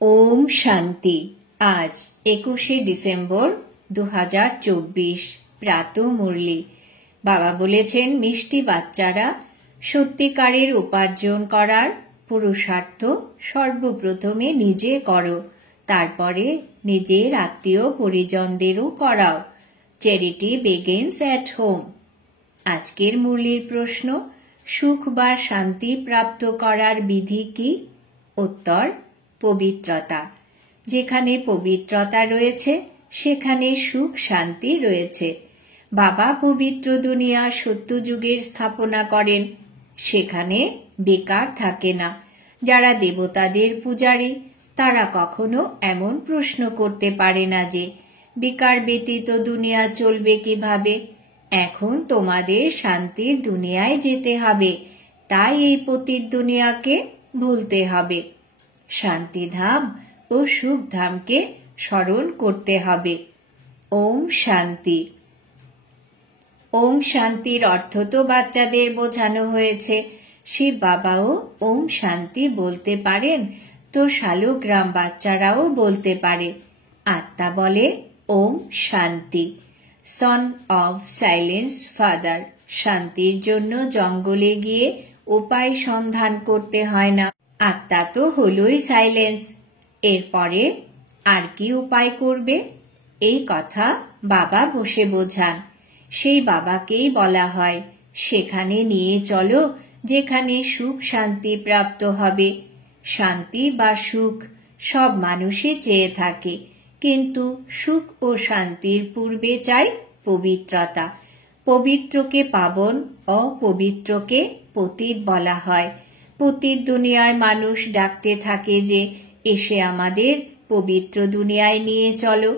ওম শান্তি। আজ 21শে ডিসেম্বর 2024 প্রাত মুরলি। বাবা বলেছেন, মিষ্টি বাচ্চারা, সত্যিকারের উপার্জন করার পুরুষার্থ সর্বপ্রথমে নিজে করো, তারপরে নিজের আত্মীয় পরিজনদেরও করাও। Charity begins at home. আজকের মুরলির প্রশ্ন, সুখ বা শান্তি প্রাপ্ত করার বিধি কি? উত্তর, পবিত্রতা। যেখানে পবিত্রতা রয়েছে সেখানে সুখ শান্তি রয়েছে। বাবা পবিত্র দুনিয়া সত্যযুগের স্থাপনা করেন, সেখানে বেকার থাকে না। যারা দেবতাদের পূজারী তারা কখনো এমন প্রশ্ন করতে পারে না যে বেকার ব্যতীত দুনিয়া চলবে কিভাবে। এখন তোমাদের শান্তির দুনিয়ায় যেতে হবে, তাই এই পতিত দুনিয়াকে ভুলতে হবে। শান্তিধাম ও সুখধামকে স্মরণ করতে হবে। ওম শান্তি। ওম শান্তির অর্থ তো বাচ্চাদের বোঝানো হয়েছে। শিব বাবাও ওম শান্তি বলতে পারেন, তো শালগ্রাম বাচ্চারাও বলতে পারে। আত্মা বলে ওম শান্তি। Son of silence father. শান্তির জন্য জঙ্গলে গিয়ে উপায় সন্ধান করতে হয় না। আত্মা তো হলোই সাইলেন্স, এরপরে আর কি উপায় করবে? এই কথা বাবা বসে বোঝান। সেই বাবাকেই বলা হয়, সেখানে নিয়ে চলো যেখানে সুখ শান্তি প্রাপ্ত হবে। শান্তি বা সুখ সব মানুষই চেয়ে থাকে, কিন্তু সুখ ও শান্তির পূর্বে চাই পবিত্রতা। পবিত্রকে পাবন, অপবিত্রকে পতিত বলা হয়। পতিত দুনিয়ায় মানুষ ডাকতে থাকে যে এসে আমাদের পবিত্র দুনিয়ায় নিয়ে চলো।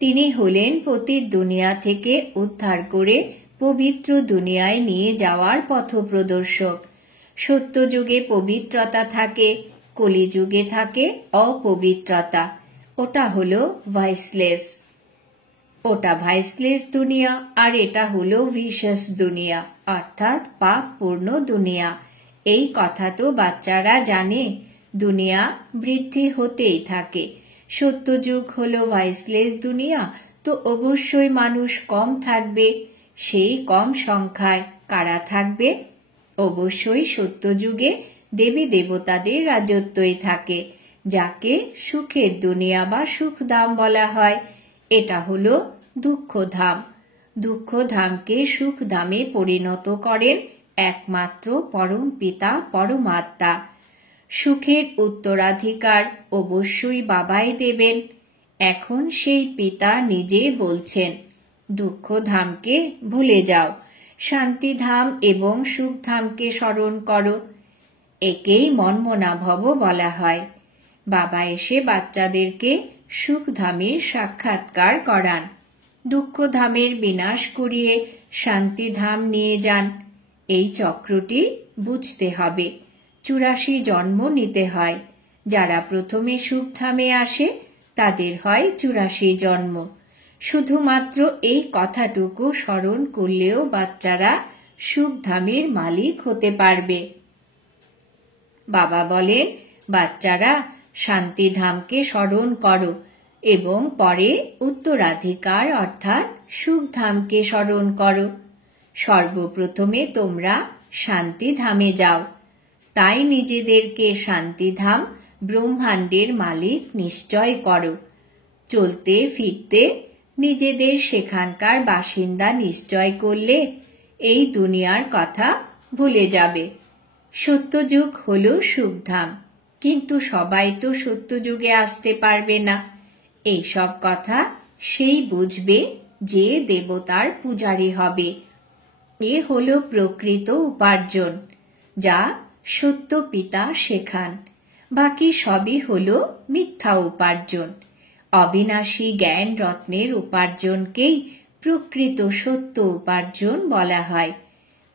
তিনি হলেন পতিত দুনিয়া থেকে উদ্ধার করে পবিত্র দুনিয়ায় নিয়ে যাওয়ার পথপ্রদর্শক। সত্যযুগে পবিত্রতা থাকে, কলিযুগে থাকে অপবিত্রতা। ওটা হলো ভাইসলেস। ওটা ভাইসলেস দুনিয়া, আর এটা হলো ভিশাস দুনিয়া, অর্থাৎ পাপপূর্ণ দুনিয়া। এই কথা তো বাচ্চারা জানে। দুনিয়া বৃদ্ধি হতেই থাকে। সত্যযুগ হলো ভাইসলেস দুনিয়া, তো অবশ্যই মানুষ কম থাকবে। সেই কম সংখ্যায় কারা থাকবে? অবশ্যই সত্যযুগে দেবী দেবতাদের রাজত্বই থাকে, যাকে সুখের দুনিয়া বা সুখধাম বলা হয়। এটা হলো দুঃখধাম। দুঃখধামকে সুখধামে পরিণত করেন একমাত্র পরম পিতা পরমাত্মা। সুখের উত্তরাধিকার অবশ্যই বাবাই দেবেন। এখন সেই পিতা নিজে বলছেন, দুঃখধামকে ভুলে যাও, শান্তিধাম এবং সুখধামকে স্মরণ করো। একেই মন্মনাভব বলা হয়। বাবা এসে বাচ্চাদেরকে সুখধামের সাক্ষাৎকার করান, দুঃখধামের বিনাশ করিয়ে শান্তিধাম নিয়ে যান। এই চক্রটি বুঝতে হবে। 84 জন্ম নিতে হয়। যারা প্রথমে সুখধামে আসে তাদের হয় 84 জন্ম। শুধুমাত্র এই কথাটুকু স্মরণ করলেও বাচ্চারা সুখধামের মালিক হতে পারবে। বাবা বলেন, বাচ্চারা শান্তিধামকে স্মরণ করো এবং পরে উত্তরাধিকার অর্থাৎ সুখধামকে স্মরণ করো। সর্বপ্রথমে তোমরা শান্তিধামে যাও, তাই নিজেদেরকে শান্তিধাম ব্রহ্মাণ্ডের মালিক নিশ্চয় করো। চলতে ফিরতে নিজেদের সেখানকার বাসিন্দা নিশ্চয় করলে এই দুনিয়ার কথা ভুলে যাবে। সত্যযুগ হলো সুখধাম, কিন্তু সবাই তো সত্যযুগে আসতে পারবে না। এইসব কথা সেই বুঝবে যে দেবতার পূজারী হবে। এ হলো প্রকৃত উপার্জন, যা সত্য পিতা শেখান। বাকি সবই হলো মিথ্যা উপার্জন। অবিনাশী জ্ঞান রত্নের উপার্জনকেই প্রকৃত সত্য উপার্জন বলা হয়।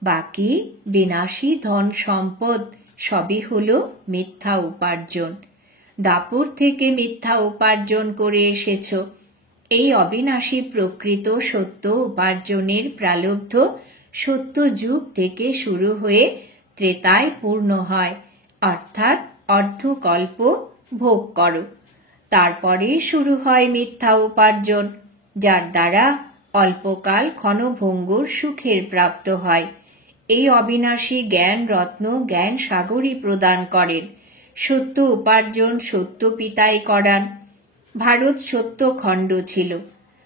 বাকি বিনাশী ধন সম্পদ সবই হলো মিথ্যা উপার্জন। দাপর থেকে মিথ্যা উপার্জন করে এসেছ। এই অবিনাশী প্রকৃত সত্য উপার্জনের প্রালব্ধ সত্য যুগ থেকে শুরু হয়ে ত্রেতায় পূর্ণ হয়, অর্থাৎ অর্ধকল্প ভোগ করো। তারপরে শুরু হয় মিথ্যা উপার্জন, যার দ্বারা অল্পকাল ক্ষণভঙ্গুর সুখের প্রাপ্ত হয়। এই অবিনাশী জ্ঞান রত্ন জ্ঞান সাগরই প্রদান করেন। সত্য উপার্জন সত্য পিতাই করান। ভারত সত্য খণ্ড ছিল,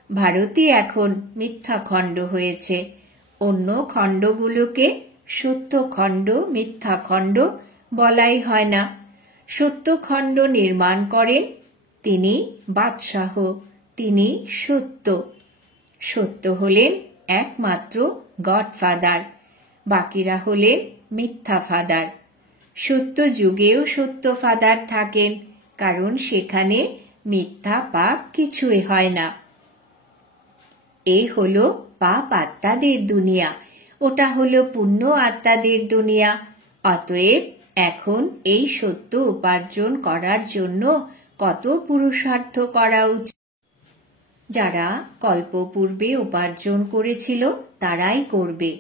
ভারতই এখন মিথ্যা খণ্ড হয়েছে। অন্য খণ্ডগুলোকে সত্য খণ্ড মিথ্যা খণ্ড বলাই হয় না। সত্য খণ্ড নির্মাণ করেন তিনি বাদশাহ, তিনি সত্য। সত্য হলেন একমাত্র গডফাদার, বাকিরা হলেন মিথ্যা ফাদার। সত্য যুগেও সত্য ফাদার থাকেন, কারণ সেখানে মিথ্যা পাপ কিছুই হয় না। এই হলো পাপ আত্মাদের দুনিয়া, ওটা হলো পুণ্য আত্মাদের দুনিয়া। অতএব এখন এই সত্য উপার্জন করার জন্য কত পুরুষার্থ করা উচিত। যারা কল্পপূর্বে উপার্জন করেছিল তারাই করবে।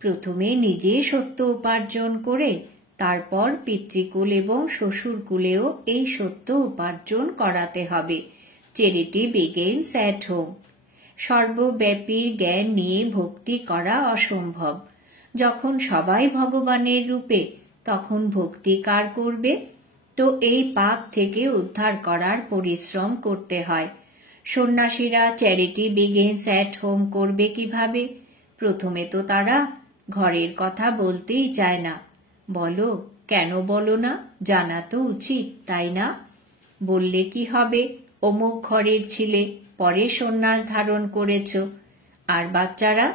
প্রথমে নিজে সত্য উপার্জন করে তারপর পিতৃকুল এবং শ্বশুরকুলেও এই সত্য উপার্জন করাতে হবে। Charity begins at home. সর্বব্যাপী জ্ঞান নিয়ে ভক্তি করা অসম্ভব। যখন সবাই ভগবানের রূপে, তখন ভক্তি কার করবে? তো এই পাপ থেকে উদ্ধার করার পরিশ্রম করতে হয়। সন্ন্যাসীরা চ্যারিটি বিগিনস অ্যাট হোম করবে কিভাবে? প্রথমে তো তারা ঘরের কথা বলতেই চায় না। বলো, কেন বলো না? জানা তো উচিত, তাই না? বললে কি হবে, অমুক ঘরের ছিলে, পরে সন্ন্যাস ধারণ করেছ। আর বাচ্চারা,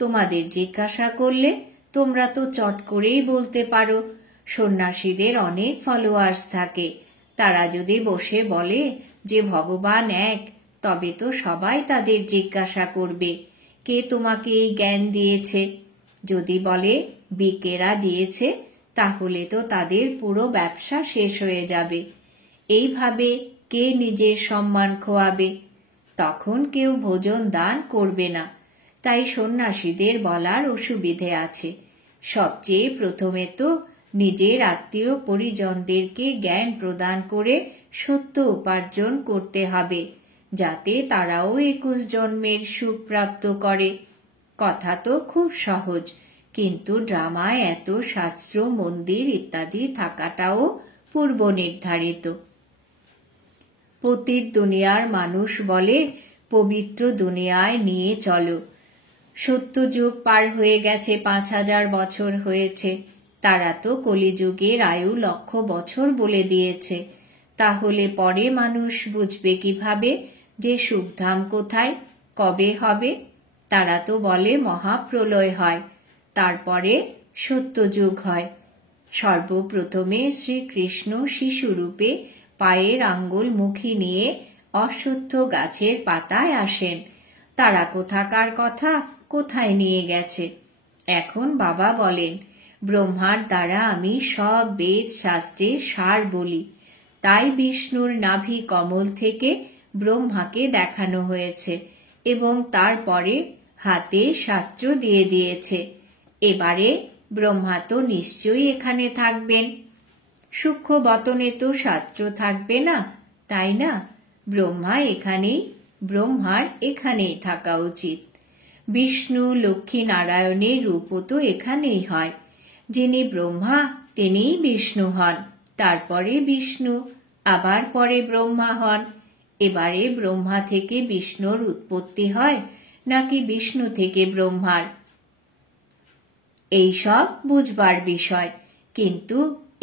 তোমাদের জিজ্ঞাসা করলে তোমরা তো চট করেই বলতে পারো। সন্ন্যাসীদের অনেক ফলোয়ার্স থাকে, তারা যদি বসে বলে যে ভগবান এক, তবে তো সবাই তাদের জিজ্ঞাসা করবে, কে তোমাকে এই জ্ঞান দিয়েছে? যদি বলে বিকেরা দিয়েছে, তাহলে তো তাদের পুরো ব্যবসা শেষ হয়ে যাবে। এইভাবে কে নিজের সম্মান খোয়াবে? তখন কেউ ভোজন দান করবে না। তাই সন্ন্যাসীদের বলার অসুবিধে আছে। সবচেয়ে প্রথমে তো নিজের আত্মীয় পরিজনদেরকে জ্ঞান প্রদান করে সত্য উপার্জন করতে হবে, যাতে তারাও 21 জন্মের সুখ প্রাপ্ত করে। কথা তো খুব সহজ, কিন্তু ড্রামায় এত শাস্ত্র মন্দির ইত্যাদি থাকাটাও পূর্ব নির্ধারিত। পতিত দুনিয়ার মানুষ বলে পবিত্র দুনিয়ায় নিয়ে চলো। সত্য যুগ পার হয়ে গেছে, 5000 বছর হয়েছে। তারা তো কলিযুগের আয়ু 1,00,000 বছর বলে দিয়েছে। তাহলে পরে মানুষ বুঝবে কিভাবে যে সুখধাম কোথায়, কবে হবে? তারা তো বলে মহাপ্রলয় হয়, তারপরে সত্যযুগ হয়। সর্বপ্রথমে শ্রীকৃষ্ণ শিশুরূপে পায়ের আঙ্গুল মুখে নিয়ে অশ্বত্থ গাছের পাতায় আসেন। তারা কোথাকার কথা কোথায় নিয়ে গেছে। এখন বাবা বলেন, ব্রহ্মার দ্বারা আমি সব বেদ শাস্ত্রের সার বলি। তাই বিষ্ণুর নাভি কমল থেকে ব্রহ্মাকে দেখানো হয়েছে এবং তারপরে হাতে শাস্ত্র দিয়ে দিয়েছে। এবারে ব্রহ্মা তো নিশ্চয়ই এখানে থাকবেন। সূক্ষ্ম বতনে তো শাস্ত্র থাকবে না, তাই না? ব্রহ্মার এখানেই থাকা উচিত। বিষ্ণু লক্ষ্মী নারায়ণের রূপও তো এখানেই হয়। যিনি ব্রহ্মা তিনিই বিষ্ণু হন, তারপরে বিষ্ণু, আবার পরে ব্রহ্মা হন। এবারে ব্রহ্মা থেকে বিষ্ণুর উৎপত্তি হয় নাকি বিষ্ণু থেকে ব্রহ্মার? এই সব বুঝবার বিষয়, কিন্তু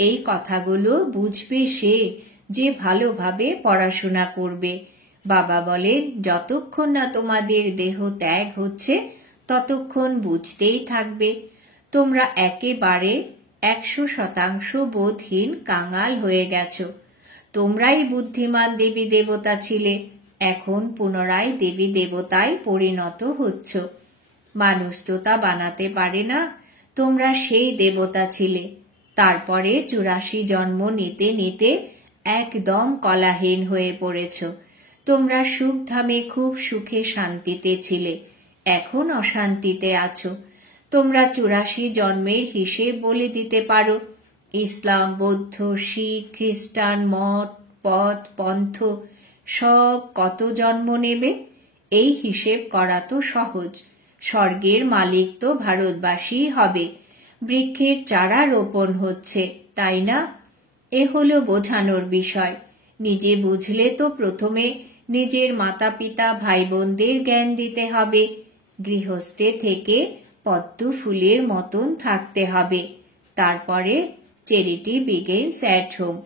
এই কথাগুলো বুঝবে সে যে ভালোভাবে পড়াশোনা করবে। বাবা বলেন, যতক্ষণ না তোমাদের দেহ ত্যাগ হচ্ছে ততক্ষণ বুঝতেই থাকবে। তোমরা একেবারে 100% বোধহীন কাঙাল হয়ে গেছো। তোমরাই বুদ্ধিমান দেবী দেবতা ছিলে, এখন পুনরায় দেবী দেবতায় পরিণত হচ্ছ। মানুষ তো তা বানাতে পারে না। তোমরা সেই দেবতা ছিলে, তারপরে 84 জন্ম নিতে নিতে একদম কলাহীন হয়ে পড়েছ। তোমরা সুখধামে খুব সুখে শান্তিতে ছিলে, এখন অশান্তিতে আছো। তোমরা 84 জন্মের হিসেব বলে দিতে পারো। ইসলাম, বৌদ্ধ, শিখ, খ্রিস্টান, মঠ, পথ পন্থ সব কত জন্ম নেবে? এই হিসেব করা তো সহজ। স্বর্গের মালিক তো ভারতবাসী হবে। বৃক্ষের চারা রোপণ হচ্ছে, তাই না? এ হলো বোঝানোর বিষয়। নিজে বুঝলে তো প্রথমে নিজের মাতা পিতা ভাই বোনদের জ্ঞান দিতে হবে। গৃহস্থে থেকে পদ্ম ফুলের মতন থাকতে হবে। তারপরে চ্যারিটি বিগিনস অ্যাট হোম।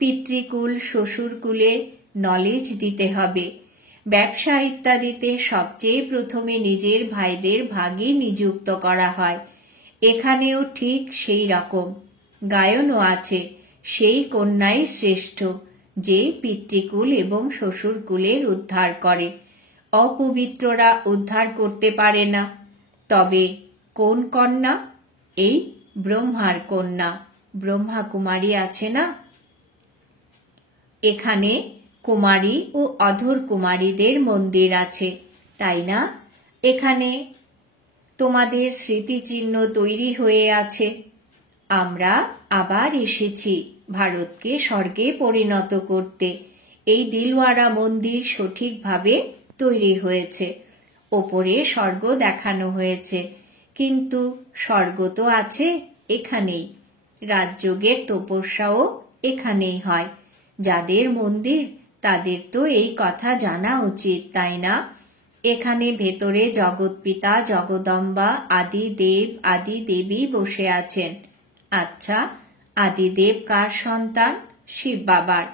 পিতৃকুল শ্বশুরকুলে নলেজ দিতে হবে। ব্যবসা ইত্যাদিতে সবচেয়ে প্রথমে নিজের ভাইদের ভাগে নিযুক্ত করা হয়। এখানেও ঠিক সেই রকম। গায়নও আছে, সেই কন্যাই শ্রেষ্ঠ যে পিতৃকুল এবং শ্বশুরকুলের উদ্ধার করে। অপবিত্ররা উদ্ধার করতে পারে না। তবে কোন কন্যা? এই ব্রহ্মার কন্যা। ব্রহ্মা কুমারী আছে না? এখানে কুমারী ও অধর কুমারীদের মন্দির আছে, তাই না? এখানে তোমাদের স্মৃতিচিহ্ন তৈরি হয়ে আছে। আমরা আবার এসেছি ভারতকে স্বর্গে পরিণত করতে। এই দিলওয়ারা মন্দির সঠিকভাবে তৈরি হয়েছে। ওপরে স্বর্গ দেখানো হয়েছে, কিন্তু স্বর্গ তো আছে এখানেই। রাজযোগের তপস্যাও এখানেই হয়। যাদের মন্দির তাদের তো এই কথা জানা উচিত, তাই না? এখানে ভেতরে জগৎপিতা জগদম্বা আদি দেব আদি দেবী বসে আছেন। আচ্ছা, আদিদেব কার সন্তান? শিব বাবার।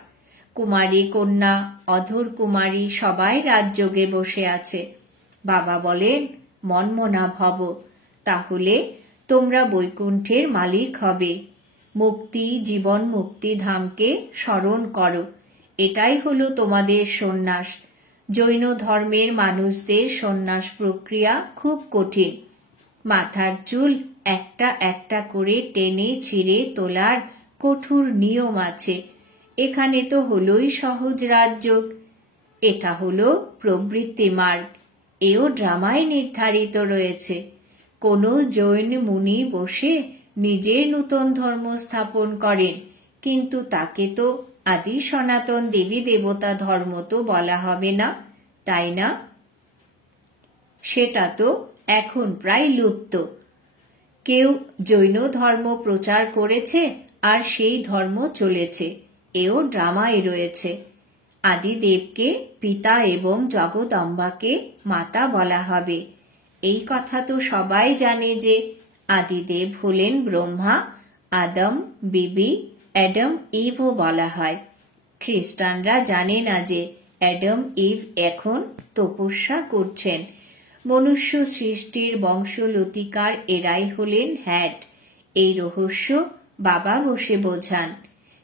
কুমারী কন্যা অধর কুমারী সবাই রাজযোগে বসে আছে। বাবা বলেন, মন্মনা ভব, তাহলে তোমরা বৈকুণ্ঠের মালিক হবে। মুক্তি জীবন মুক্তি ধামকে স্মরণ করো। এটাই হলো তোমাদের সন্ন্যাস। জৈন ধর্মের মানুষদের সন্ন্যাস প্রক্রিয়া খুব কঠিন। মাথার চুল একটা একটা করে টেনে ছিঁড়ে তোলার কঠোর নিয়ম আছে। এখানে তো হলোই সহজ রাজযোগ। এটা হলো প্রবৃত্তি মার্গ। এও ড্রামায় নির্ধারিত রয়েছে। কোনো জৈন মুনি বসে নিজের নূতন ধর্ম স্থাপন করেন, কিন্তু তাকে তো আদি সনাতন দেবী দেবতা ধর্ম তো বলা হবে না, তাই না? সেটা তো এখন প্রায় লুপ্ত। কেউ জৈন ধর্ম প্রচার করেছে আর সেই ধর্ম চলেছে। এও ড্রামায় রয়েছে। আদিদেবকে পিতা এবং জগদম্বাকে মাতা বলা হবে। এই কথা তো সবাই জানে যে আদিদেব হলেন ব্রহ্মা, আদম বিবি অ্যাডাম ইভও বলা হয়। খ্রিস্টানরা জানে না যে অ্যাডাম ইভ এখন তপস্যা করছেন। মনুষ্য সৃষ্টির বংশলতিকার এরাই হলেন হ্যাট। এই রহস্য বাবা বসে বোঝান।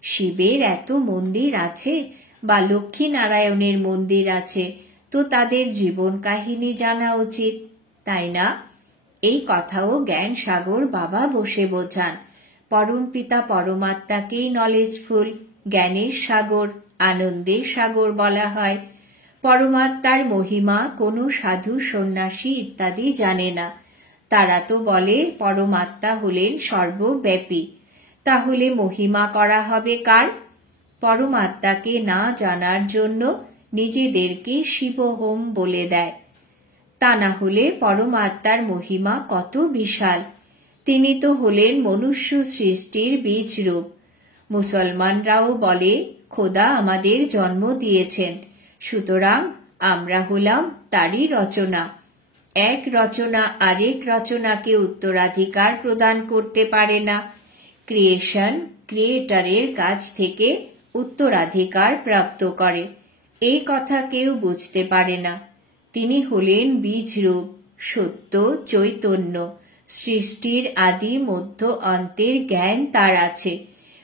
শিবের এত মন্দির আছে বা লক্ষ্মী নারায়ণের মন্দির আছে, তো তাদের জীবন কাহিনী জানা উচিত, তাই না? এই কথাও জ্ঞান সাগর বাবা বসে বোঝান। পরম পিতা পরমাত্মাকেই নলেজফুল, জ্ঞানের সাগর, আনন্দের সাগর বলা হয়। পরমাত্মার মহিমা কোনো সাধু সন্ন্যাসী ইত্যাদি জানে না। তারা তো বলে পরমাত্মা হলেন সর্বব্যাপী। তাহলে মহিমা করা হবে কার? পরমাত্মাকে না জানার জন্য নিজেদেরকে শিবহোম বলে দেয়। তা না হলে পরমাত্মার মহিমা কত বিশাল। তিনি তো হলেন মনুষ্য সৃষ্টির বীজ রূপ। মুসলমানরাও বলে খোদা আমাদের জন্ম দিয়েছেন, সুতরাং আমরা হলাম তারই রচনা। এক রচনা আরেক রচনাকে উত্তরাধিকার প্রদান করতে পারে না। ক্রিয়েশন ক্রিয়েটরের কাছ থেকে উত্তরাধিকার প্রাপ্ত করে। এই কথা কেউ বুঝতে পারে না। তিনি হলেন বীজ রূপ, সত্য চৈতন্য। সৃষ্টির আদি মধ্য অন্তের জ্ঞান তার আছে।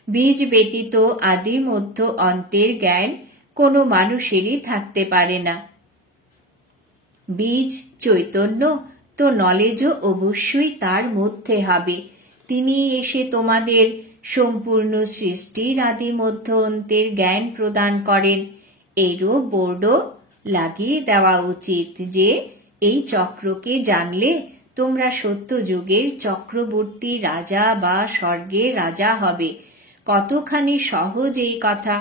বীজ ব্যতীত আদি মধ্য অন্তের জ্ঞান কোনো মানুষেরই থাকতে পারে না। বীজ চৈতন্য, তো নলেজও অবশ্যই তার মধ্যে হবে। তিনি এসে তোমাদের সম্পূর্ণ সৃষ্টির আদি মধ্য অন্তের জ্ঞান প্রদান করেন। এরও বোর্ডও লাগিয়ে দেওয়া উচিত যে এই চক্রকে জানলে তোমরা সত্যযুগের চক্রবর্তী রাজা বা স্বর্গের রাজা হবে। কতখানি সহজ এই কথা!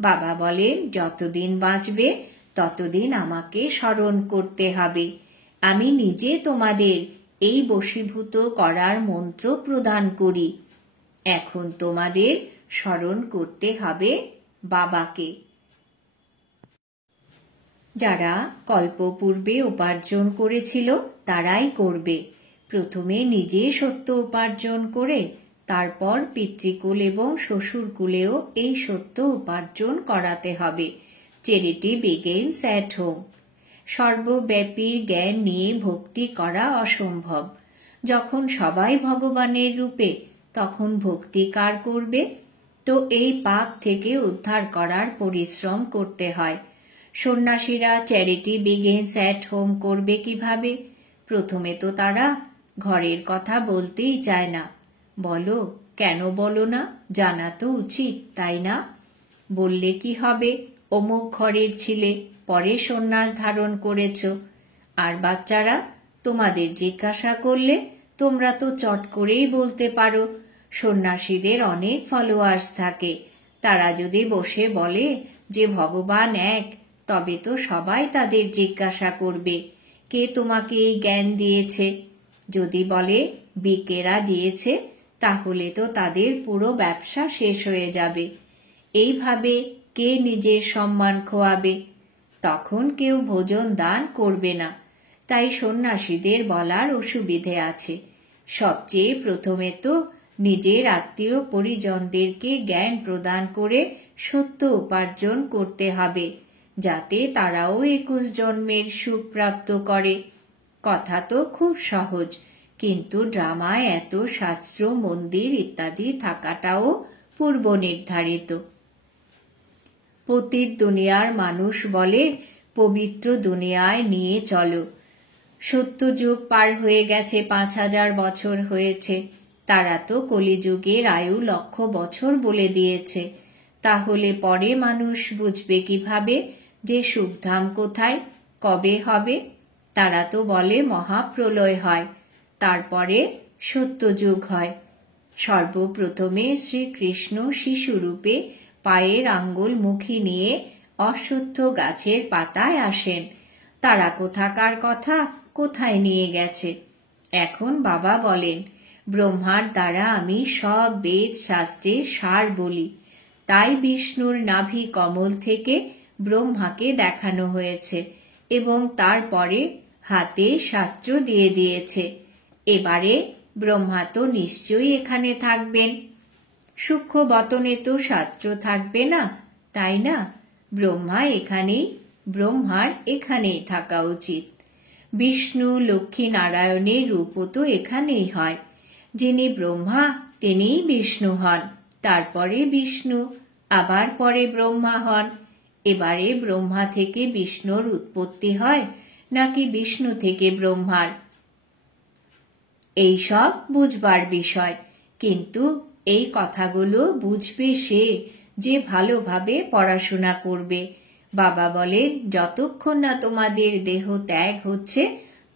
বাবা বলেন, যতদিন বাঁচবে ততদিন আমাকে স্মরণ করতে হবে। আমি নিজে তোমাদের এই বশীভূত করার মন্ত্র প্রদান করি। এখন তোমাদের স্মরণ করতে হবে বাবাকে। যারা কল্পপূর্বে উপার্জন করেছিল তারাই করবে। প্রথমে নিজে সত্য উপার্জন করে তারপর পিতৃকুল এবং শ্বশুরকুলেও এই সত্য উপার্জন করাতে হবে। Charity begins at home. সর্বব্যাপী জ্ঞান নিয়ে ভক্তি করা অসম্ভব। যখন সবাই ভগবানের রূপে, তখন ভক্তি কার করবে? তো এই পাপ থেকে উদ্ধার করার পরিশ্রম করতে হয়। সন্ন্যাসীরা চ্যারিটি বিগিনস অ্যাট হোম করবে কিভাবে? প্রথমে তো তারা ঘরের কথা বলতেই চায় না। বলো, কেন বলো না? জানা তো উচিত, তাই না? বললে কি হবে, অমুক ঘরের ছিলে, পরে সন্ন্যাস ধারণ করেছ। আর বাচ্চারা, তোমাদের জিজ্ঞাসা করলে তোমরা তো চট করেই বলতে পারো। সন্ন্যাসীদের অনেক ফলোয়ার্স থাকে। তারা যদি বসে বলে যে ভগবান এক, তবে তো সবাই তাদের জিজ্ঞাসা করবে, কে তোমাকে এই জ্ঞান দিয়েছে? যদি বলে বিকেরা দিয়েছে, তাহলে তো তাদের পুরো ব্যবসা শেষ হয়ে যাবে। এইভাবে কে নিজের সম্মান খোয়াবে? তখন কেউ ভোজন দান করবে না। তাই সন্ন্যাসীদের বলার অসুবিধে আছে। সবচেয়ে প্রথমে তো নিজের আত্মীয় পরিজনদেরকে জ্ঞান প্রদান করে সত্য উপার্জন করতে হবে, যাতে তারাও 21 জন্মের সুখ প্রাপ্ত করে। কথা তো খুব সহজ, কিন্তু ড্রামায় এত শাস্ত্র, মন্দির ইত্যাদি থাকাটাও পূর্ব নির্ধারিত। পতিত দুনিয়ার মানুষ বলে পবিত্র দুনিয়ায় নিয়ে চলো। সত্যযুগ পার হয়ে গেছে, 5000 বছর হয়েছে। তারা তো কলিযুগের আয়ু 1,00,000 বছর বলে দিয়েছে। তাহলে পরে মানুষ বুঝবে কিভাবে যে সুখধাম কোথায়, কবে হবে? তারা তো বলে মহাপ্রলয় হয়, তারপরে সত্যযুগ হয়। সর্বপ্রথমে শ্রীকৃষ্ণ শিশুরূপে পায়ের আঙ্গুল মুখে নিয়ে অশ্বত্থ গাছের পাতায় আসেন। তারা কোথাকার কথা কোথায় নিয়ে গেছে? এখন বাবা বলেন, ব্রহ্মার দ্বারা আমি সব বেদ শাস্ত্রের সার বলি। তাই বিষ্ণুর নাভি কমল থেকে ব্রহ্মাকে দেখানো হয়েছে এবং তারপরে হাতে শাস্ত্র দিয়ে দিয়েছে। এবারে ব্রহ্মা তো নিশ্চয়ই এখানে থাকবেন। সূক্ষ্ম বতনে তো শাস্ত্র থাকবে না, তাই না? ব্রহ্মার এখানেই থাকা উচিত। বিষ্ণু লক্ষ্মী নারায়ণের রূপও তো এখানেই হয়। যিনি ব্রহ্মা তিনিই বিষ্ণু হন, তারপরে বিষ্ণু, আবার পরে ব্রহ্মা হন। এবারে ব্রহ্মা থেকে বিষ্ণুর উৎপত্তি হয় নাকি বিষ্ণু থেকে ব্রহ্মার? এই সব বুঝবার বিষয়, কিন্তু এই কথাগুলো বুঝবে সে যে ভালোভাবে পড়াশোনা করবে। বাবা বলেন, যতক্ষণ না তোমাদের দেহ ত্যাগ হচ্ছে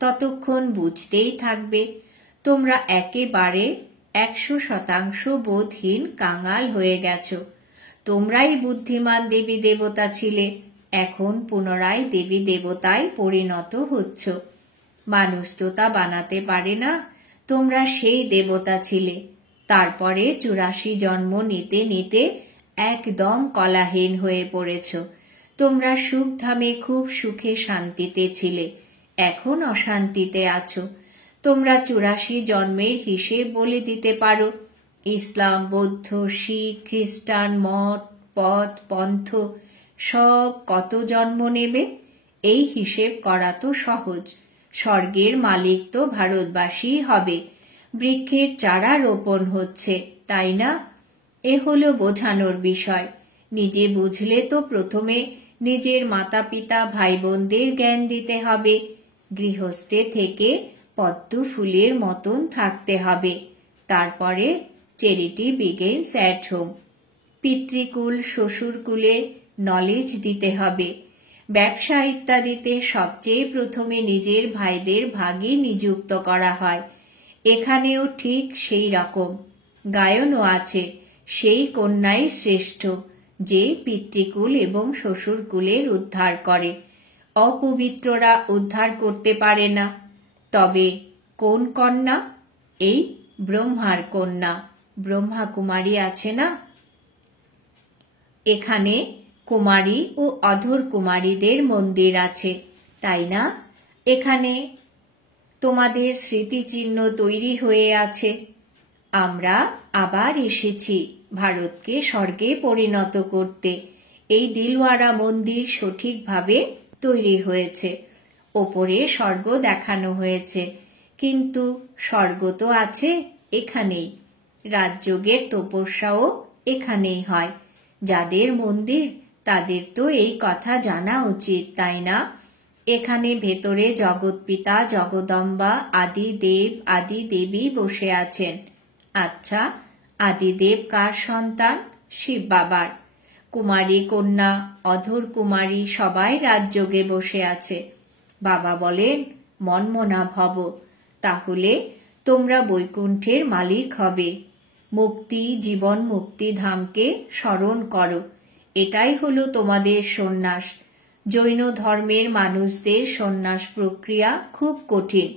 ততক্ষণ বুঝতেই থাকবে। তোমরা একেবারে 100% বোধহীন কাঙাল হয়ে গেছ। তোমরাই বুদ্ধিমান দেবী দেবতা ছিলে, এখন পুনরায় দেবী দেবতায় পরিণত হচ্ছ। মানুষ তো তা বানাতে পারে না। তোমরা সেই দেবতা ছিলে, তারপরে 84 জন্ম নিতে নিতে একদম কলাহীন হয়ে পড়েছ। তোমরা সুখধামে খুব সুখে শান্তিতে ছিলে, এখন অশান্তিতে আছো। তোমরা 84 জন্মের হিসেব বলে দিতে পারো। ইসলাম, বৌদ্ধ, শিখ, খ্রিস্টান, মঠ, পথ, পন্থ সব কত জন্ম নেবে? এই হিসেব করা তো সহজ। স্বর্গের মালিক তো ভারতবাসী হবে। বৃক্ষের চারা রোপণ হচ্ছে, তাই না? এ হলো বোঝানোর বিষয়। নিজে বুঝলে তো প্রথমে নিজের মাতা পিতা ভাই বোনদের জ্ঞান দিতে হবে। গৃহস্থে থেকে পদ্ম ফুলের মতন থাকতে হবে। তারপরে চ্যারিটি বিগিনস অ্যাট হোম। পিতৃকুল শ্বশুরকুলে নলেজ দিতে হবে। ব্যবসা ইত্যাদিতে সবচেয়ে প্রথমে নিজের ভাইদের ভাগে নিযুক্ত করা হয়। এখানেও ঠিক সেই রকম। গায়নও আছে, সেই কন্যাই শ্রেষ্ঠ। যে পিতৃকুল এবং শ্বশুরকুলের উদ্ধার করে। অপবিত্ররা উদ্ধার করতে পারে না। তবে কোন কন্যা? এই ব্রহ্মার কন্যা ব্রহ্মা কুমারী আছে না? এখানে কুমারী ও অধর কুমারীদের মন্দির আছে, তাই না? এখানে তোমাদের স্মৃতিচিহ্ন তৈরি হয়ে আছে। আমরা আবার এসেছি ভারতকে স্বর্গে পরিণত করতে। এই দিলওয়ারা মন্দির সঠিকভাবে তৈরি হয়েছে। ওপরে স্বর্গ দেখানো হয়েছে, কিন্তু স্বর্গ তো আছে এখানেই। রাজযোগের তপস্যাও এখানেই হয়। যাদের মন্দির তাদের তো এই কথা জানা উচিত, তাই না? এখানে ভেতরে জগৎপিতা, জগদম্বা, আদিদেব, আদি দেবী বসে আছেন। আচ্ছা, আদিদেব কার সন্তান? শিব বাবার। কুমারী, কন্যা, অধর কুমারী সবাই রাজযোগে বসে আছে। বাবা বলেন, মন্মনা ভব, তাহলে তোমরা বৈকুণ্ঠের মালিক হবে। মুক্তি, জীবন মুক্তি ধামকে স্মরণ করো। এটাই হলো তোমাদের সন্ন্যাস। জৈন ধর্মের মানুষদের সন্ন্যাস প্রক্রিয়া খুব কঠিন।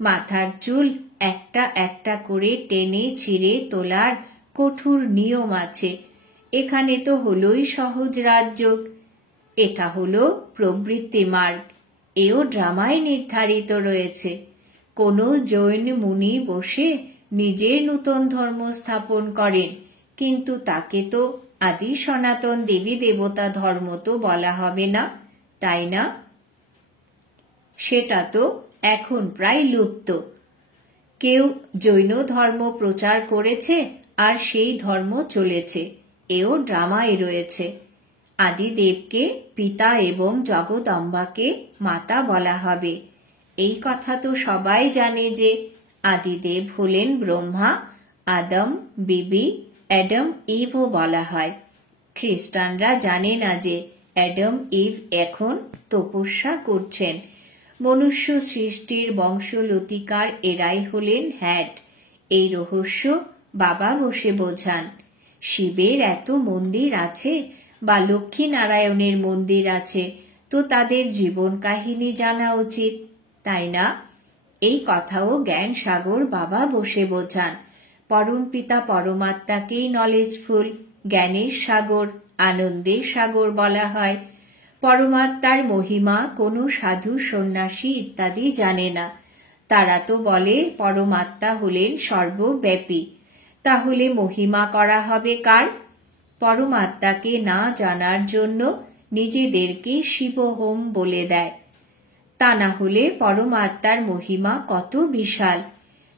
মাথার চুল একটা একটা করে টেনে ছিঁড়ে তোলার কঠোর নিয়ম আছে। এখানে তো হলোই সহজ রাজযোগ। এটা হলো প্রবৃত্তি মার্গ। এও ড্রামায় নির্ধারিত রয়েছে। কোনো জৈন মুনি বসে নিজের নূতন ধর্ম স্থাপন করেন, কিন্তু তাকে তো আদি সনাতন দেবী দেবতা ধর্ম তো বলা হবে না, তাই না? সেটা তো এখন প্রায় লুপ্ত। কেউ জৈন ধর্ম প্রচার করেছে আর সেই ধর্ম চলেছে। এও ড্রামায় রয়েছে। আদিদেবকে পিতা এবং জগদম্বাকে মাতা বলা হবে। এই কথা তো সবাই জানে যে আদিদেব হলেন ব্রহ্মা, আদম, বিবি, অ্যাডাম, ইভও বলা হয়। খ্রিস্টানরা জানে না যে অ্যাডাম, ইভ এখন তপস্যা করছেন। মনুষ্য সৃষ্টির বংশলতিকার এরাই হলেন হ্যাট। এই রহস্য বাবা বসে বোঝান। শিবের এত মন্দির আছে বা লক্ষ্মী নারায়ণের মন্দির আছে, তো তাদের জীবন কাহিনী জানা উচিত, তাই না? এই কথাও জ্ঞান সাগর বাবা বসে বোঝান। পরম পিতা পরমাত্মাকেই নলেজফুল, জ্ঞানের সাগর, আনন্দের সাগর বলা হয়। পরমাত্মার মহিমা কোনো সাধু, সন্ন্যাসী ইত্যাদি জানে না। তারা তো বলে পরমাত্মা হলেন সর্বব্যাপী। তাহলে মহিমা করা হবে কার? পরমাত্মাকে না জানার জন্য নিজেদেরকে শিবহোম বলে দেয়। তা না হলে পরমাত্মার মহিমা কত বিশাল।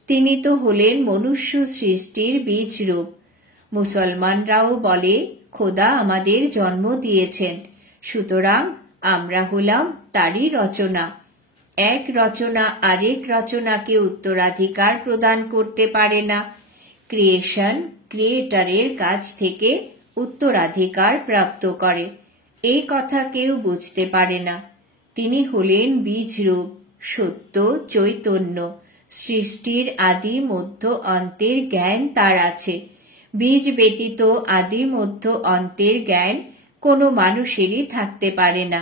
তিনি তো হলেন মনুষ্য সৃষ্টির বীজ রূপ। মুসলমানরাও বলে খোদা আমাদের জন্ম দিয়েছেন, সুতরাং আমরা হলাম তারই রচনা। এক রচনা আরেক রচনাকে উত্তরাধিকার প্রদান করতে পারে না। ক্রিয়েশন ক্রিয়েটরের কাছ থেকে উত্তরাধিকার প্রাপ্ত করে। এই কথা কেউ বুঝতে পারে না। তিনি হলেন বীজ রূপ, সত্য, চৈতন্য। সৃষ্টির আদি মধ্য অন্তের জ্ঞান তার আছে। বীজ ব্যতীত আদি মধ্য অন্তের জ্ঞান কোনো মানুষেরই থাকতে পারে না।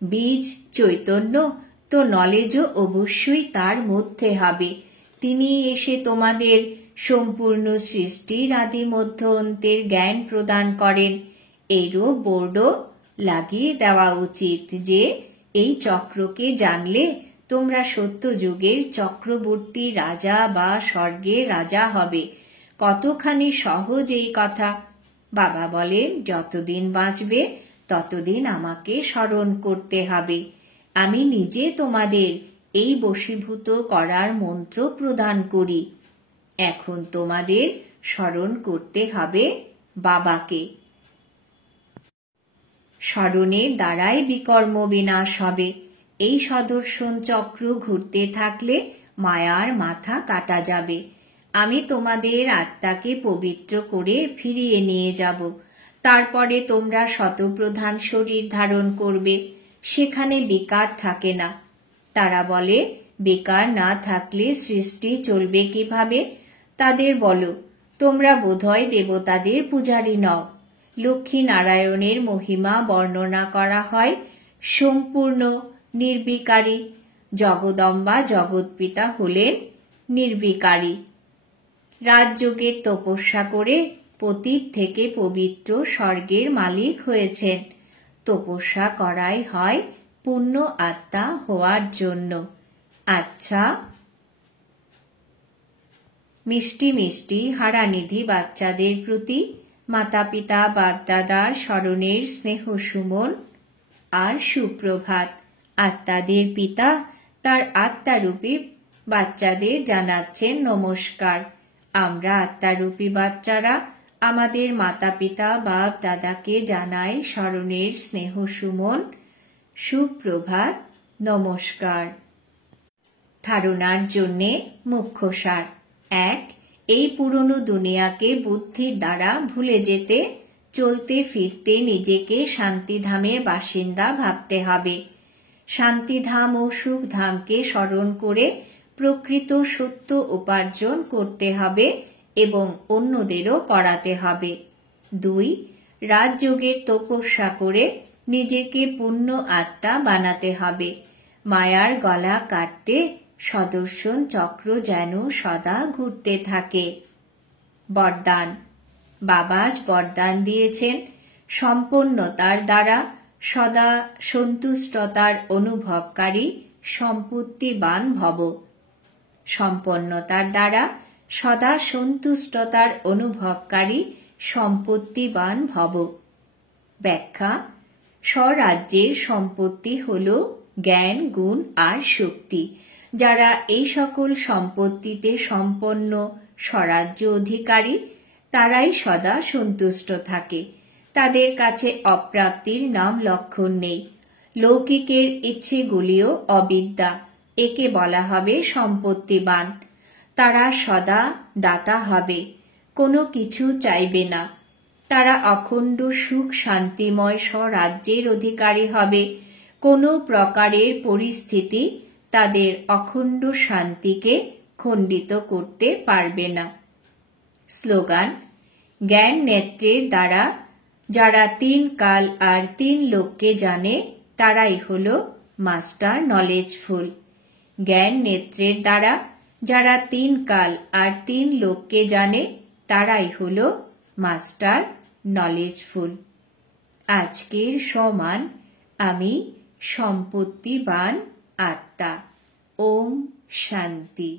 বীজ চৈতন্য, তো নলেজও অবশ্যই তার মধ্যে হবে। তিনি এসে তোমাদের সম্পূর্ণ সৃষ্টির আদি মধ্য অন্তের জ্ঞান প্রদান করেন। এরও বোর্ডও লাগিয়ে দেওয়া উচিত যে এই চক্রকে জানলে তোমরা সত্যযুগের চক্রবর্তী রাজা বা স্বর্গের রাজা হবে। কতখানি সহজ এই কথা। বাবা বলেন, যতদিন বাঁচবে ততদিন আমাকে স্মরণ করতে হবে। আমি নিজে তোমাদের এই বশীভূত করার মন্ত্র প্রদান করি। এখন তোমাদের স্মরণ করতে হবে বাবাকে। স্মরণের দ্বারাই বিকর্ম বিনাশ হবে। এই সদর্শন চক্র ঘুরতে থাকলে মায়ার মাথা কাটা যাবে। আমি তোমাদের আত্মাকে পবিত্র করে ফিরিয়ে নিয়ে যাব। তারপরে তোমরা শতপ্রধান শরীর ধারণ করবে। সেখানে বিকার থাকে না। তারা বলে, বেকার না থাকলে সৃষ্টি চলবে কিভাবে? তাদের বলো, তোমরা বোধহয় দেবতাদের পূজারী নও, লক্ষ্মী নারায়ণের মহিমা বর্ণনা করা হয় সম্পূর্ণ নির্বিকারী। জগদম্বা জগৎপিতা হলেন নির্বিকারী। রাজযোগের তপস্যা করে পতিত থেকে পবিত্র স্বর্গের মালিক হয়েছেন। তপস্যা করাই হয় পূর্ণ আত্মা হওয়ার জন্য। আচ্ছা, মিষ্টি মিষ্টি হারানিধি বাচ্চাদের প্রতি মাতা পিতা বাপদাদার স্মরণের স্নেহ সুমন আর সুপ্রভাত। আত্মাদের পিতা তার আত্মারূপী বাচ্চাদের জানাচ্ছেন নমস্কার। আমরা আত্মারূপী বাচ্চারা আমাদের মাতা পিতা বাপ দাদাকে জানাই স্মরণের স্নেহ সুমন, সুপ্রভাত, নমস্কার। ধারণার জন্যে মুখ্য সার। 1. এই পুরনো দুনিয়াকে বুদ্ধির দ্বারা ভুলে যেতে, চলতে ফিরতে নিজেকে শান্তিধামের বাসিন্দা ভাবতে হবে। শান্তিধাম ও সুখধামকে স্মরণ করে প্রকৃত সত্য উপার্জন করতে হবে এবং অন্যদেরও করাতে হবে। 2. রাজযোগের তপস্যা করে নিজেকে পূর্ণ আত্মা বানাতে হবে। মায়ার গলা কাটতে সদর্শন চক্র যেন সদা ঘুরতে থাকে। বরদান। বাবাজ বরদান দিয়েছেন সম্পন্নতার দ্বারা সদা সন্তুষ্টতার অনুভবকারী সম্পত্তিবান ভব। সম্পন্নতার দ্বারা সদা সন্তুষ্টতার অনুভবকারী সম্পত্তিবান ভব। ব্যাখ্যা। স্বরাজ্যের সম্পত্তি হল জ্ঞান, গুণ আর শক্তি। যারা এই সকল সম্পত্তিতে সম্পন্ন স্বরাজ্য অধিকারী, তারাই সদা সন্তুষ্ট থাকে। তাদের কাছে অপ্রাপ্তির নাম লক্ষণ নেই। লৌকিকের ইচ্ছেগুলিও অবিদ্যা, একে বলা হবে সম্পত্তিবান। তারা সদা দাতা হবে, কোনো কিছু চাইবে না। তারা অখণ্ড সুখ শান্তিময় স্বরাজ্যের অধিকারী হবে। কোনো প্রকারের পরিস্থিতি তাদের অখণ্ড শান্তিকে খণ্ডিত করতে পারবে না। স্লোগান। জ্ঞান নেত্রের দ্বারা যারা 3 কাল আর 3 লোককে জানে, তারাই হল মাস্টার নলেজফুল। জ্ঞান নেত্রের দ্বারা যারা 3 কাল আর 3 লোককে জানে, তারাই হল মাস্টার নলেজফুল। আজকের সমান আমি সম্পত্তিবান আত্মা। ওম শান্তি।